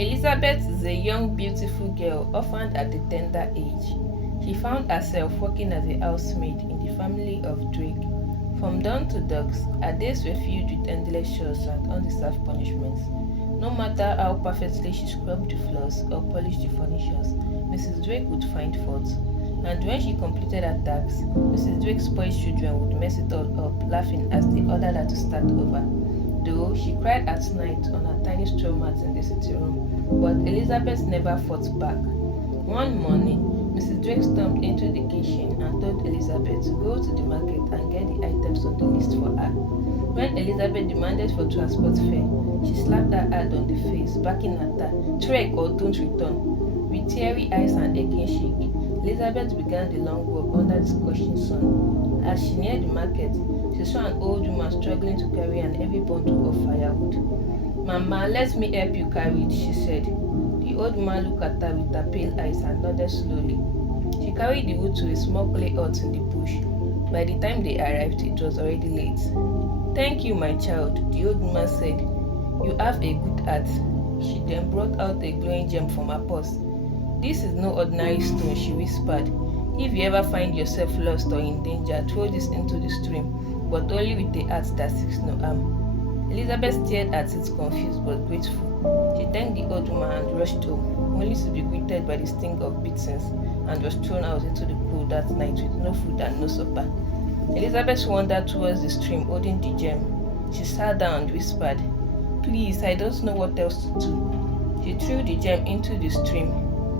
Elizabeth is a young, beautiful girl orphaned at a tender age. She found herself working as a housemaid in the family of Drake. From dawn to dusk, her days were filled with endless chores and undeserved punishments. No matter how perfectly she scrubbed the floors or polished the furnitures, Mrs. Drake would find fault. And when she completed her tasks, Mrs. Drake's spoiled children would mess it all up, laughing as they ordered her to start over. Though she cried at night on her tiny straw mat in the sitting room, but Elizabeth never fought back. One morning, Mrs. Drake stormed into the kitchen and told Elizabeth to go to the market and get the items on the list for her. When Elizabeth demanded for transport fare, she slapped her hard on the face, backing at her, "Trek or don't return." With teary eyes and aching cheek, Elizabeth began the long walk under the scorching sun. As she neared the market, she saw an old woman struggling to carry an heavy bundle of firewood. "Mama, let me help you carry it," she said. The old woman looked at her with her pale eyes and nodded slowly. She carried the wood to a small clay hut in the bush. By the time they arrived, it was already late. "Thank you, my child," the old woman said. "You have a good heart." She then brought out a glowing gem from her purse. "This is no ordinary stone," she whispered. "If you ever find yourself lost or in danger, throw this into the stream, but only with a heart that seeks no harm." Elizabeth stared at it, confused but grateful. She thanked the old woman and rushed home, only to be greeted by the sting of beatings, and was thrown out into the cold that night with no food and no supper. Elizabeth wandered towards the stream, holding the gem. She sat down and whispered, "Please, I don't know what else to do." She threw the gem into the stream.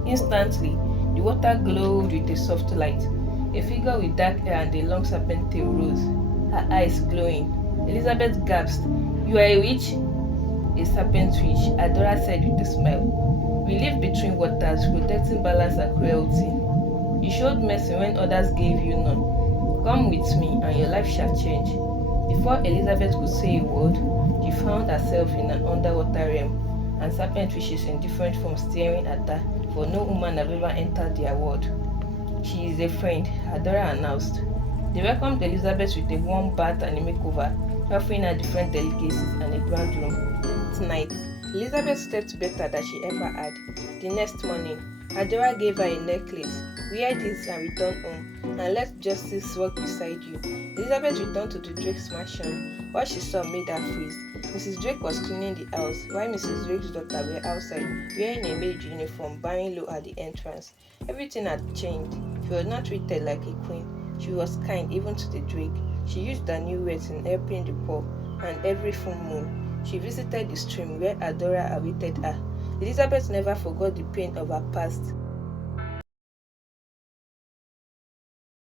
Instantly, the water glowed with a soft light. A figure with dark hair and a long serpent tail rose, her eyes glowing. Elizabeth gasped. "You are a witch?" "A serpent witch," Adora said with a smile. "We live between waters, protecting balance and cruelty. You showed mercy when others gave you none. Come with me, and your life shall change." Before Elizabeth could say a word, she found herself in an underwater realm, and serpent witches in different forms staring at her, for no woman had ever entered their world. "She is a friend," Adora announced. They welcomed Elizabeth with a warm bath and a makeover, offering her different delicacies and a grand room. Tonight, Elizabeth slept better than she ever had. The next morning, Adora gave her a necklace. "Wear this and return home, and let justice walk beside you." Elizabeth returned to the Drake's mansion. What she saw made her freeze. Mrs. Drake was cleaning the house, while Mrs. Drake's daughter were outside, wearing a maid uniform, bowing low at the entrance. Everything had changed. She was not treated like a queen. She was kind even to the Drake. She used her new words in helping the poor, and every full moon, she visited the stream where Adora awaited her. Elizabeth never forgot the pain of her past.